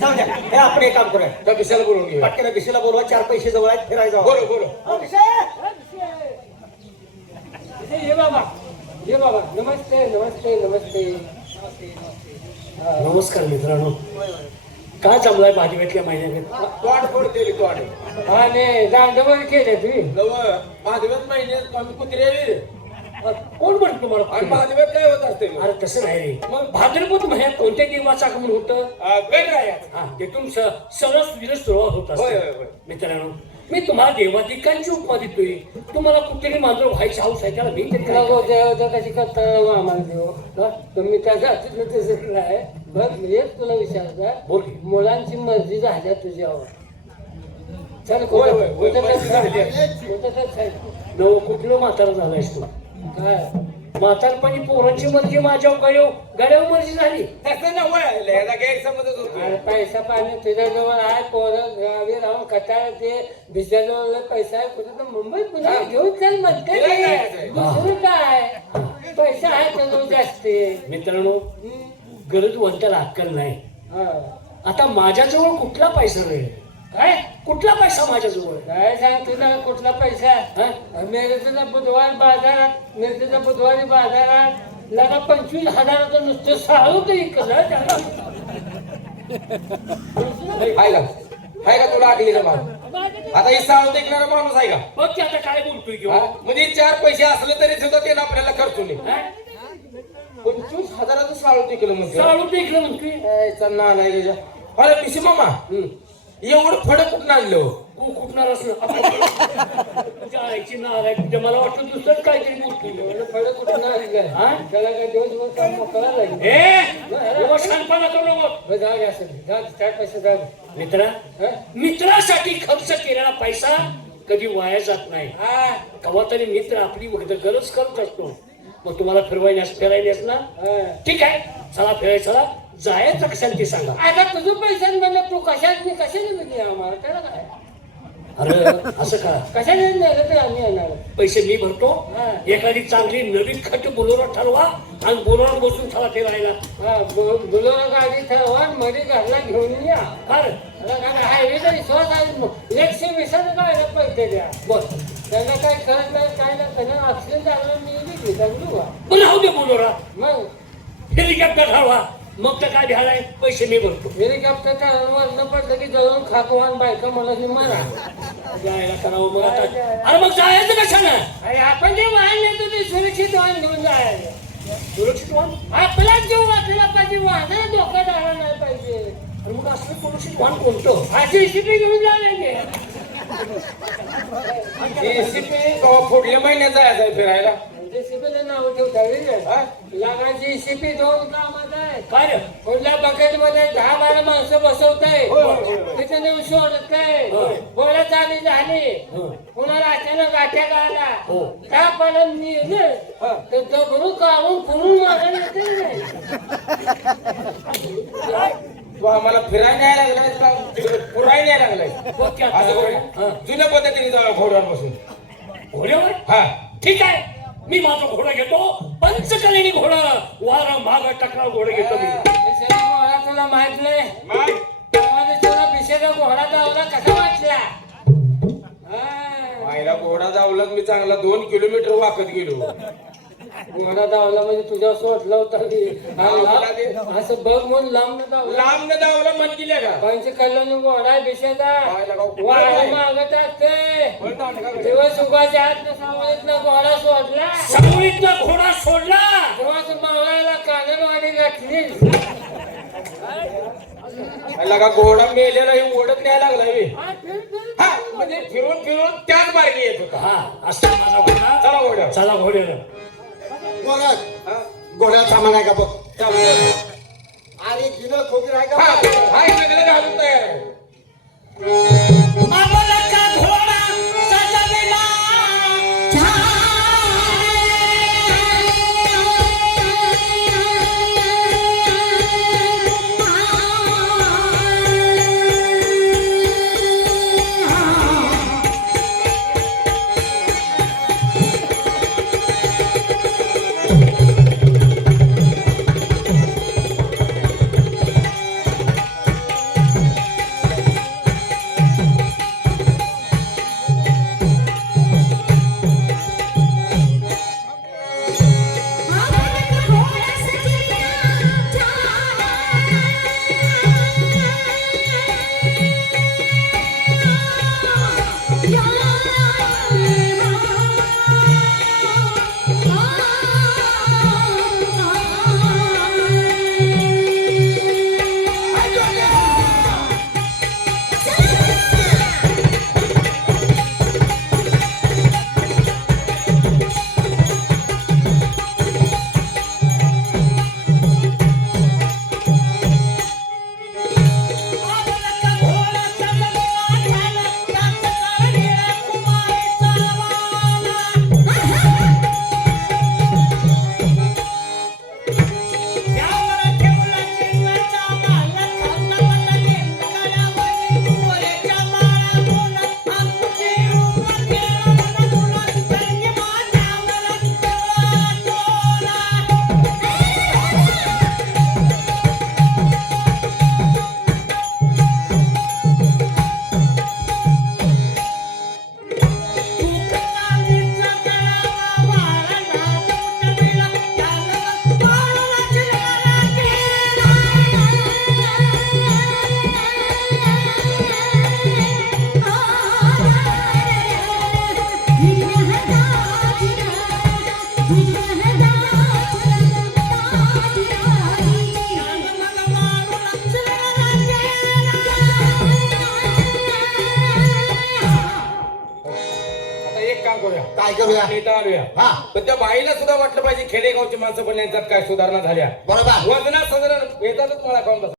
जाऊ द्या. हे आपण एक काम करूया. त्या घेऊया. पटकन बोलवा चार पैसे जवळ आहेत फिरायला जाऊ बोलो बोलो ये बाबा. ये बाबा. नमस्ते नमस्ते नमस्ते. नमस्कार मित्रांनो. काय चालू आहे भाजीवाटल्या महिन्यात? तोंड फोड दिली तोंड. आणि दांडवर केले तुम्ही. नव. महादेवात महिन्यात आम्ही कुत्रे. कोण म्हणतो आणि तुम्हाला महादेवात काय होत असते अरे तसं नाही रे मग भाद्रपद महिन्यात कोणत्या देवाचं आगमन होतं हा तिथून स- सरस विरस सुरुवात होत होय, होय, असते होय. मित्रांनो मी तुम्हाला देवाधिकांची उपमा देतोय तुम्हाला कुठेही माझं व्हायची हाऊस आहे त्याला मी तरी काय नको कशी करता आम्हाला देव हं? तुम्ही त्या जातीतलं आहे बघ तुला विचारता बोल की. मुलांची मर्जी झाल्या तुझ्यावर चल होय, होय, होय, कुठं मर्जी झाली काय नव कुठलं म्हातारा झालायस तू? म्हातारपणी पोरांची मर्जी माझ्यावर काय गाड्यावर मर्जी झाली. तसं गैरसमजच होतो. पैसा पाणी तुझ्याजवळ आहे पोरं गावी राहून कटाळ ते बिचाजवळ पैसा आहे. कुठे तर मुंबई पुन्हा घेऊन चल म्हणते. दुसरं काय? पैसा आहे त्याजवळ जास्त. मित्रांनो गरजवंताला अक्कल नाही. हा. आता माझ्याजवळ कुठला पैसा नाही काय? कुठला पैसा माझ्याजवळ? काय सांग तुला कुठला पैसा? हा? मिरचीचा बुधवार बाजारात मिरचीचा बुधवारी बाजारात लगा पंचवीस हजाराचं नुसतं साळू तरी इकडं त्याला. आहे का? आहे का तुला आगली माणूस आता ही सावध ऐकणारा माणूस आहे का? बघ की आता काय बोलतोय हा? किंवा म्हणजे चार पैसे असले तरी सुद्धा ते आपल्याला खर्चून नये? पंचवीस हजाराचं साळू टिकलं म्हणते चालू देखलं म्हणतोय. यायचा ना नाही त्याच्या अरे पिशी मामा. हम्म. एवढं फड कुठं आणलं? तू कुठणार असं? तुझ्या आईची नार आहे तुझ्या मला वाटतं दुसरंच काहीतरी बोलतोय फळ कुठं नाही काय हा? त्याला काय दिवसभर काम मोकळा लागेल. ए एवढं शानपणा करू नको. बरं, जाऊ दे असेल जा काय पैसे दे. मित्रा? मित्रासाठी खर्च केलेला पैसा कधी वाया जात नाही. हा, कवा तरी मित्र आपली वगैरे गरज करत असतो. मग तुम्हाला फिरवायण्यास फिरायल्यास ना. ठीक आहे चला फिराय चला. जायचं कशाला ते सांगा. आता तुझं पैसा म्हणलं तू कशात कशाने म्हणजे आम्हाला? त्याला काय? अरे असं करा कशाने नेलं आम्ही येणार. पैसे मी भरतो. हा. एखादी चांगली नवीन खट बोलोरा ठरवा आणि बोलोरा बसून चला फिरायला हा बुलोरा गाडी ठरवा मध्ये घरला घेऊन या. फार हायवेचा विश्वास आहे. मग. एकशे वीसाचं काय पैसे द्या? बर. त्यांना काय कळत नाही काय नाही त्यांना ऍक्सिडेंट झाला मी बी घेतला. पण राहू दे बोलोरा. मग? हेलिकॉप्टर ठरवा. मग तर काय भ्यालाय पैसे मी भरतो. हेलिकॉप्टरच्या वरनं पडलं की जळून खाकवान बायका मला की मरा. जायला करावं मग आता. अरे मग जायचं कशानं अरे आपण जे वाहन नेतो ते सुरक्षित वाहन घेऊन जायचं. सुरक्षित वाहन? आपला जीव वाचला पाहिजे वाहन धोका झाला नाही पाहिजे. मग असलं सुरक्षित वाहन कोणतं? हा जेसीबी घेऊन जायचे जेसीपी पुढल्या महिन्यात जायचं फिरायला? जेसीबीला नाव ठेवता हा? लागा जेसीबी दोन कामात. काय रे? कुठल्या बकेटमध्ये दहा बारा माणसं बसवताय? होय, होय, होय. तिथे नेऊन सोडत काय होय. बोला चाली झाली. हं. कुणाला अचानक अटॅक आला हो. त्या पण नेलं हा. तर दगडू काढून पुरून मारायला येते नाही तू आम्हाला फिरायला न्यायला लागलाय का? न्यायला लागलाय हं. जुन्या पद्धतीने जाऊया घोड्यावर बसून. घोड्यावर? हा. ठीक आहे. मी माझा घोडा घेतो पंचकलेनी घोडा वारा माग टकरा घोडा घेतो मी. घोडा तुला माहीत नाही घोडा धावला कसा वाटला? घोडा जावला मी चांगला दोन किलोमीटर वाकत गेलो. घोडा धावला म्हणजे तुझ्या सोडला होता की. हा, मला ते- लांब- असं बघ म्हणून लांब न धावला लांब न धावला मन गेल्या का? पंच कल्याण घोडा आहे बिशाचा? वाया मागत असते. बरं ना, का? दिवस उगाच्या आत सावळीत घोडा सोडला. सावळीतला घोडा सोडला? तेव्हा मावळाला काननवाडी घातली. लगा घोडा मेलेला हे ओढत न्यायला लागला बे. हा, म्हणजे फिरून फिरून त्याच मार्गे येत होता. हा असं माझा घोडा सामान आहे का बघ? अरे किलो खोबीर आहे का सगळं घालून तयार आहे. करूया. काय करूया? आलोया हा. पण त्या बाईला सुद्धा वाटलं पाहिजे खेडेगावची माणसं पण यांच्यात काय सुधारणा झाल्या. बरोबर. वजना सदरा येतातच मला बसा.